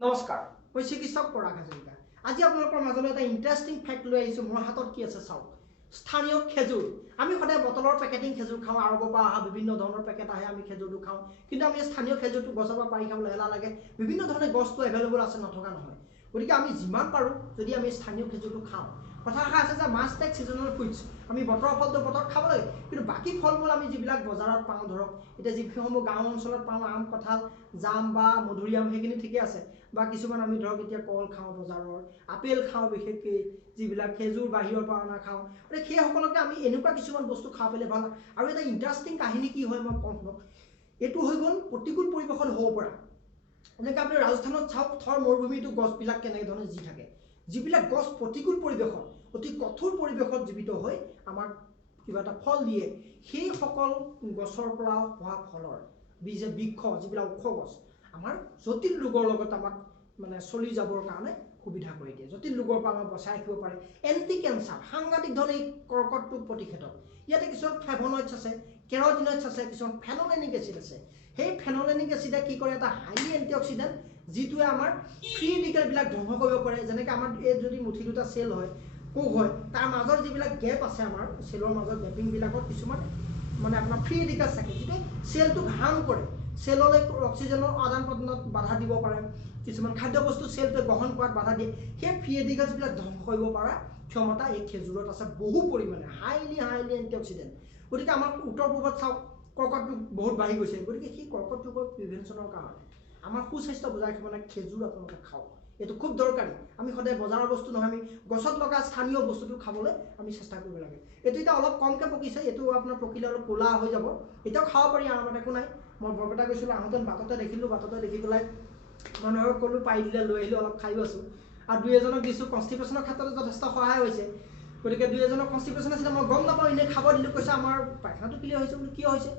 নমস্কাৰ, মই চিকিৎসক পৰাগ হাজৰিকা। আজি আপোনালোকৰ মাজলৈ এটা ইণ্টাৰেষ্টিং ফেক্ট লৈ আহিছোঁ। মোৰ হাতত কি আছে চাওক, স্থানীয় খেজুৰ। আমি সদায় বটলৰ পেকেটিং খেজুৰ খাওঁ, আৰবৰ পৰা অহা বিভিন্ন ধৰণৰ পেকেট আহে, আমি খেজুৰটো খাওঁ। কিন্তু আমি স্থানীয় খেজুৰটো গছৰ পৰা পাৰি খাবলৈ এলাহ লাগে। বিভিন্ন ধৰণে গছটো এভেইলেবল আছে, নথকা নহয়। গতিকে আমি যিমান পাৰোঁ যদি আমি স্থানীয় খেজুৰটো খাওঁ। কথা এষাৰ আছে যে মাষ্ট টেক ছিজনেল ফ্ৰুইটছ, আমি বতৰৰ ফলটো বতৰত খাব লাগে। কিন্তু বাকী ফল মূল আমি যিবিলাক বজাৰত পাওঁ, ধৰক এতিয়া যিসমূহ গাঁও অঞ্চলত পাওঁ, আম, কঁঠাল, জাম বা মধুৰিআম, সেইখিনি ঠিকে আছে। বা কিছুমান আমি ধৰক এতিয়া কল খাওঁ বজাৰৰ, আপেল খাওঁ, বিশেষকৈ যিবিলাক খেজুৰ বাহিৰৰ পৰা অনা খাওঁ। গতিকে সেইসকলকে আমি এনেকুৱা কিছুমান বস্তু খাব পাৰিলে ভাল। আৰু এটা ইণ্টাৰেষ্টিং কাহিনী কি হয় মই কওঁ শুনক। এইটো হৈ গ'ল প্ৰতিকূল পৰিৱেশত হ'ব পৰা। এনেকৈ আপুনি ৰাজস্থানত চাওক, থৰ মৰুভূমিটো গছবিলাক কেনেধৰণে জি থাকে। যিবিলাক গছ প্ৰতিকূল পৰিৱেশত, অতি কঠোৰ পৰিৱেশত জীৱিত হৈ আমাক কিবা এটা ফল দিয়ে, সেইসকল গছৰ পৰা হোৱা ফলৰ বৃক্ষ, যিবিলাক ওখ গছ, আমাৰ জটিল ৰোগৰ লগত আমাক মানে চলি যাবৰ কাৰণে সুবিধা কৰি দিয়ে। জটিল ৰোগৰ পৰা আমাক বচাই ৰাখিব পাৰে। এণ্টি কেঞ্চাৰ, সাংঘাতিক ধৰণে এই কৰ্কট ৰোগ প্ৰতিষেধক। ইয়াতে কিছুমান ফ্লেভনয়েডছ আছে, কেৰটিনয়েডছ আছে, কিছুমান ফেনলেনিক এচিড আছে। সেই ফেনলেনিক এচিডে কি কৰে, এটা হাইলি এণ্টি অক্সিডেণ্ট, যিটোৱে আমাৰ ফ্ৰী ৰেডিকেলবিলাক ধ্বংস কৰিব পাৰে। যেনেকৈ আমাৰ এই যদি মুঠি দুটা চেল হয়, কোষ হয়, তাৰ মাজৰ যিবিলাক গেপ আছে, আমাৰ চেলৰ মাজৰ গেপিংবিলাকত কিছুমান মানে আপোনাৰ ফ্ৰী ৰেডিকেলছ থাকে, যিটোৱে চেলটোক হাৰ্ম কৰে। চেললৈ অক্সিজেনৰ আদান প্ৰদানত বাধা দিব পাৰে। কিছুমান খাদ্যবস্তু চেলটোৱে গ্ৰহণ কৰাত বাধা দিয়ে। সেই ফ্ৰী ৰেডিকেলছবিলাক ধ্বংস কৰিব পৰা ক্ষমতা এই খেজুৰত আছে বহু পৰিমাণে, হাইলি এণ্টি অক্সিডেণ্ট। গতিকে আমাৰ উত্তৰ পূবত চাওক, কৰ্কট ৰোগ বহুত বাঢ়ি গৈছে। গতিকে সেই কৰ্কট ৰোগৰ প্ৰিভেনশ্যনৰ কাৰণে আমাৰ সুস্বাস্থ্য বজাই ৰাখিব মানে খেজুৰ আপোনালোকে খাওক। এইটো খুব দৰকাৰী। আমি সদায় বজাৰৰ বস্তু নহয়, আমি গছত লগা স্থানীয় বস্তুটো খাবলৈ আমি চেষ্টা কৰিব লাগে। এইটো এতিয়া অলপ কমকৈ পকিছে, এইটো আপোনাৰ পকিলে অলপ ক'লা হৈ যাব। এতিয়াও খাব পাৰি, আৰামত, একো নাই। মই বৰপেটা গৈছিলোঁ, আহোঁতে বাটতে দেখিলোঁ, বাটতে দেখি পেলাই মানুহক ক'লোঁ, পাৰি দিলে লৈ আহিলোঁ, অলপ খায়ো আছোঁ। আৰু দুই এজনক দিছোঁ, কনষ্টিপেশ্যনৰ ক্ষেত্ৰত যথেষ্ট সহায় হৈছে। গতিকে দুই এজনৰ কনষ্টিপেশ্যন আছিলে, মই গম নাপাওঁ, এনেই খাব দিলোঁ, কৈছে আমাৰ পায়খানাটো ক্লিয়াৰ হৈছে। বোলো কিয় হৈছে?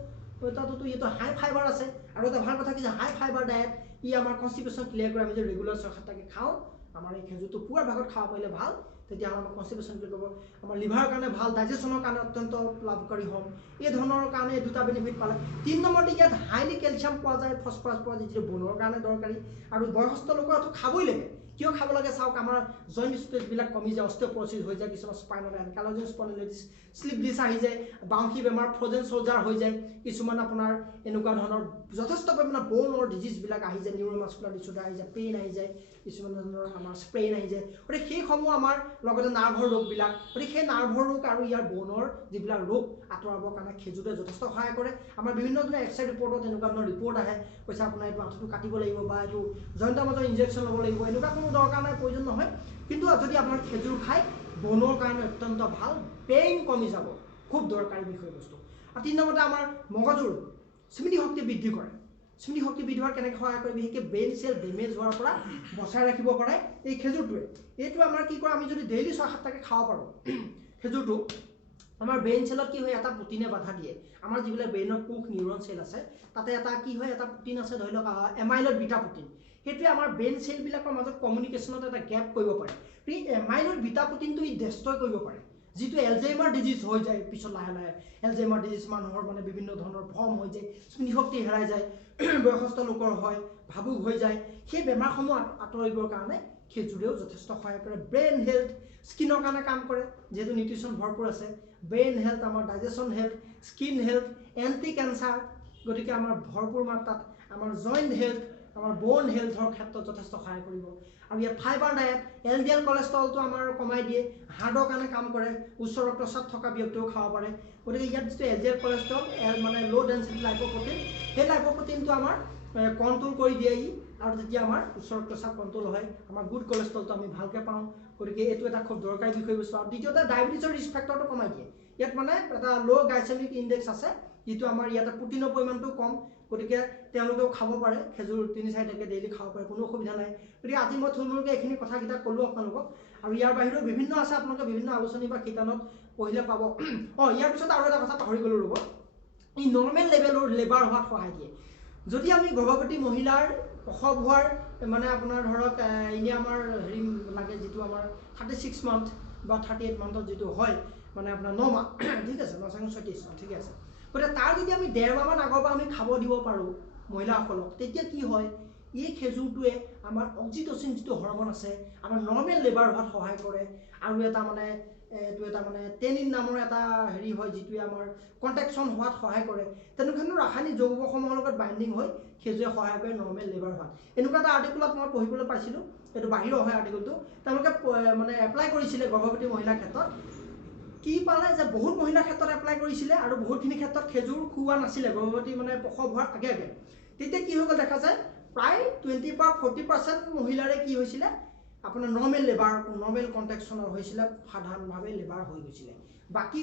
তাতোতো এইটো হাই ফাইবাৰ আছে। আৰু এটা ভাল কথা কি যে হাই ফাইবাৰ ডায়েট, ই আমাৰ কনষ্টিপেশ্যন ক্লিয়াৰ কৰে। আমি যে ৰেগুলাৰ 6-7টাকৈ খাওঁ, আমাৰ এই খেজুৰটো পুৱাৰ ভাগত খাব পাৰিলে ভাল। তেতিয়াহ'লে আমাৰ কনষ্টিপেশ্যন ক্লিয়াৰ কৰিব, আমাৰ লিভাৰৰ কাৰণে ভাল, ডাইজেশ্যনৰ কাৰণে অত্যন্ত লাভকাৰী হ'ম। এই ধৰণৰ কাৰণে দুটা বেনিফিট পালে। 3 নম্বৰতে ইয়াত হাইলি কেলছিয়াম পোৱা যায়, ফচফৰাছ পোৱা যায়, যিটো বনৰ কাৰণে দৰকাৰী। আৰু বয়সস্থ লোকৰতো খাবই লাগে। কিয় খাব লাগে চাওক, আমাৰ জইণ্ট স্পেচবিলাক কমি যায়, অষ্টিঅপৰচিছ হৈ যায়, কিছুমান স্পাইনেল এনকাইলজিং স্পন্ডিলাইটিছ, শ্লিপ ডিছ আহি যায়, বাউসী বেমাৰ, ফ্ৰজেন চলজাৰ হৈ যায়, কিছুমান আপোনাৰ এনেকুৱা ধৰণৰ যথেষ্ট পৰিমাণৰ ব'নৰ ডিজিজবিলাক আহি যায়, নিউৰোমাস্কুলাৰ ডিছঅৰ্ডাৰ আহি যায়, পেইন আহি যায়, কিছুমান ধৰণৰ আমাৰ স্প্ৰেইন আহি যায়। গতিকে সেইসমূহ আমাৰ লগতে নাৰ্ভৰ ৰোগবিলাক, গতিকে সেই নাৰ্ভৰ ৰোগ আৰু ইয়াৰ ব'নৰ যিবিলাক ৰোগ আঁতৰাবৰ কাৰণে খেজুৰে যথেষ্ট সহায় কৰে। আমাৰ বিভিন্ন ধৰণৰ এক্সৰে ৰিপৰ্টত এনেকুৱা ধৰণৰ ৰিপৰ্ট আহে, কৈছে আপোনাৰ এইটো আঁঠুটো কাটিব লাগিব বা এইটো জইণ্টৰ মাজত ইনজেকশ্যন ল'ব লাগিব, এনেকুৱা কোনো দৰকাৰ নাই, প্ৰয়োজন নহয়। কিন্তু যদি আপোনাৰ খেজুৰ খায়, ব'নৰ কাৰণে অত্যন্ত ভাল, পেইন কমি যাব, খুব দৰকাৰী বিষয়বস্তু। আৰু 3 নম্বৰতে আমাৰ মগজুৰ স্মৃতিশক্তি বৃদ্ধি কৰে। স্মৃতিশক্তি বৃদ্ধি হোৱাত কেনেকৈ সহায় কৰে, বিশেষকৈ ব্ৰেইন চেল ডেমেজ হোৱাৰ পৰা বচাই ৰাখিব পাৰে এই খেজুৰটোৱে। এইটো আমাৰ কি কৰে, আমি যদি ডেইলি 6-7টাকৈ খাব পাৰোঁ খেজুৰটো, আমাৰ ব্ৰেইন চেলত কি হয়, এটা প্ৰটিনে বাধা দিয়ে। আমাৰ যিবিলাক ব্ৰেইনৰ কোষ, নিউৰন চেল আছে, তাতে এটা কি হয়, এটা প্ৰটিন আছে, ধৰি লওক এমাইলয়েড বিটা প্ৰটিন। সেইটোৱে আমাৰ ব্ৰেইন চেলবিলাকৰ মাজত কমিউনিকেশ্যনত এটা গেপ কৰিব পাৰে। এই এমাইলয়েড বিটা প্ৰটিনটো ই ডেষ্ট্ৰয় কৰিব পাৰে, যিটো এলজাইমাৰ ডিজিজ হৈ যায় পিছত লাহে লাহে। এলজাইমাৰ ডিজিজ মানুহৰ মানে বিভিন্ন ধৰণৰ ভ্ৰম হৈ যায়, স্মৃতিশক্তি হেৰাই যায়, বয়সস্থ লোকৰ হয়, ভাবুক হৈ যায়। সেই বেমাৰসমূহ আঁতৰিবৰ কাৰণে খেজুৰেও যথেষ্ট সহায় কৰে। ব্ৰেইন হেল্থ, স্কিনৰ কাৰণে কাম কৰে, যিহেতু নিউট্ৰিশ্যন ভৰপূৰ আছে। ব্ৰেইন হেল্থ, আমাৰ digestion health, skin health, anti cancer, গতিকে আমাৰ ভৰপূৰ মাত্ৰাত আমাৰ জইণ্ট হেল্থ, আমাৰ ব'ন হেল্থৰ ক্ষেত্ৰত যথেষ্ট সহায় কৰিব। আৰু ইয়াত ফাইবাৰ ডায়েট, LDL কলেষ্ট্ৰলটো আমাৰ কমাই দিয়ে, হাৰ্টৰ কাৰণে কাম কৰে, উচ্চ ৰক্তচাপ থকা ব্যক্তিও খাব পাৰে। গতিকে ইয়াত যিটো LDL কলেষ্ট্ৰল, মানে ল' ডেনচিটি লাইপ'প্ৰটিন, সেই লাইপ'প্ৰটিনটো আমাৰ কণ্ট্ৰল কৰি দিয়ে ই। আৰু তেতিয়া আমাৰ উচ্চ ৰক্তচাপ কণ্ট্ৰল হয়, আমাৰ গুড কলেষ্ট্ৰলটো আমি ভালকৈ পাওঁ। গতিকে এইটো এটা খুব দৰকাৰী বিষয়বস্তু। আৰু দ্বিতীয়তে ডায়েবেটিছৰ ৰিস্ক ফেক্টৰটো কমাই দিয়ে। ইয়াত মানে এটা ল' গ্লাইচেমিক ইণ্ডেক্স আছে, যিটো আমাৰ ইয়াতে প্ৰটিনৰ পৰিমাণটো কম। গতিকে তেওঁলোকেও খাব পাৰে খেজুৰ, 3-4টাকৈ ডেইলি খাব পাৰে, কোনো অসুবিধা নাই। গতিকে আজি মই থুলমূলকৈ এইখিনি কথাকেইটা ক'লোঁ আপোনালোকক। আৰু ইয়াৰ বাহিৰেও বিভিন্ন আছে, আপোনালোকে বিভিন্ন আলোচনী বা কিতাপত পঢ়িলে পাব। ইয়াৰ পিছত আৰু এটা কথা পাহৰি গ'লোঁ, ৰ'ব। ই নৰ্মেল লেভেলৰ লেবাৰ হোৱাত সহায় দিয়ে। যদি আমি গৰ্ভৱতী মহিলাৰ প্ৰসৱ হোৱাৰ মানে আপোনাৰ ধৰক এনেই আমাৰ হেৰি লাগে, যিটো আমাৰ 36 মান্থ বা 38 মান্থত যিটো হয়, মানে আপোনাৰ 9 মাহ, ঠিক আছে, 9-36, ঠিকে আছে। গতিকে তাৰ যদি আমি 1.5 মাহমান আগৰ পৰা আমি খাব দিব পাৰোঁ মহিলাসকলক, তেতিয়া কি হয়, এই খেজুৰটোৱে আমাৰ অক্সিটচিন যিটো হৰমন আছে আমাৰ নৰ্মেল লেবাৰ হোৱাত সহায় কৰে আৰু এটা মানে এইটো এটা মানে টেনিন নামৰ এটা হেৰি হয় যিটোৱে আমাৰ কণ্ট্ৰেকশ্যন হোৱাত সহায় কৰে তেনেকুৱা ধৰণৰ ৰাসায়নিক যৌগসমূহৰ লগত বাইণ্ডিং হৈ খেজুৰে সহায় কৰে নৰ্মেল লেবাৰ হোৱাত এনেকুৱা এটা আৰ্টিকুলত মই পঢ়িবলৈ পাইছিলোঁ এইটো বাহিৰৰ হয় আৰ্টিকুলটো তেওঁলোকে মানে এপ্লাই কৰিছিলে গৰ্ভৱতী মহিলাৰ ক্ষেত্ৰত কি পালে যে বহুত মহিলাৰ ক্ষেত্ৰত এপ্লাই কৰিছিলে আৰু বহুতখিনি ক্ষেত্ৰত খেজুৰ খুওৱা নাছিলে গৰ্ভৱতী মানে প্ৰসৱ হোৱাৰ আগে আগে তেতিয়া কি হৈ গ'ল দেখা যায় প্ৰায় 20 পৰা 40% মহিলাৰে কি হৈছিলে আপোনাৰ নৰ্মেল লেবাৰ নৰ্মেল কণ্ট্ৰেকশ্যনৰ হৈছিলে সাধাৰণভাৱে লেবাৰ হৈ গৈছিলে বাকী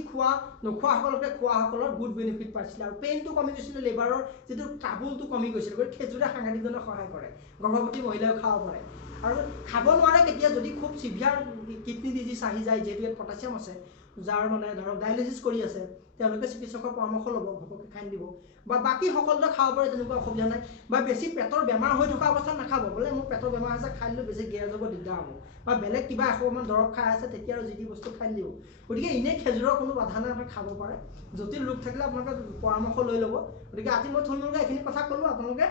নোখোৱাসকলকে খোৱাসকলৰ গুড বেনিফিট পাইছিলে আৰু পেইনটো কমি গৈছিলে লেবাৰৰ যিটো ট্ৰাবুলটো কমি গৈছিলে গতিকে খেজুৰে সাংঘাতিক ধৰণে সহায় কৰে গৰ্ভৱতী মহিলাইও খাব পাৰে আৰু খাব নোৱাৰে কেতিয়া যদি খুব চিভিয়াৰ কিডনি ডিজিজ আহি যায় যিহেতু ইয়াত পটাছিয়াম আছে যাৰ মানে ধৰক ডায়ালিচিছ কৰি আছে তেওঁলোকে চিকিৎসকৰ পৰামৰ্শ ল'ব ঘপককৈ খাই দিব বা বাকী সকলোতে খাব পাৰে তেনেকুৱা অসুবিধা নাই বা বেছি পেটৰ বেমাৰ হৈ থকা অৱস্থাত নাখাব বোলে মোৰ পেটৰ বেমাৰ আছে খাই দিলে বেছি গেছ হ'ব দিগদাৰ হ'ব বা বেলেগ কিবা এসোপামান দৰৱ খাই আছে তেতিয়া আৰু যি টি বস্তু খাই দিব গতিকে এনেই খেজুৰৰ কোনো বাধা নাই আপুনি খাব পাৰে জটিল ৰোগ থাকিলে আপোনালোকে পৰামৰ্শ লৈ ল'ব গতিকে আজি মই থুলমূলকৈ এইখিনি কথা ক'লোঁ আপোনালোকে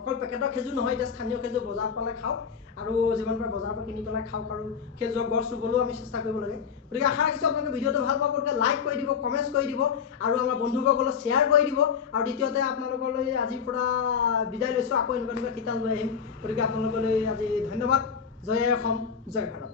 অকল পেকেটৰ খেজুৰ নহয় এতিয়া স্থানীয় খেজুৰ বজাৰত পালে খাওক আৰু যিমান পাৰে বজাৰৰ পৰা কিনি পেলাই খাওক আৰু খেজুৰৰ গছ ৰুবলৈও আমি চেষ্টা কৰিব লাগে গতিকে আশা ৰাখিছোঁ আপোনালোকে ভিডিঅ'টো ভাল পাব গতিকে লাইক কৰি দিব কমেণ্টছ কৰি দিব আৰু আমাৰ বন্ধুবৰ্গলৈ শ্বেয়াৰ কৰি দিব আৰু দ্বিতীয়তে আপোনালোকলৈ আজিৰ পৰা বিদায় লৈছোঁ আকৌ এনেকুৱা শিতান লৈ আহিম গতিকে আপোনালোকলৈ আজি ধন্যবাদ জয় অসম জয় ভাৰত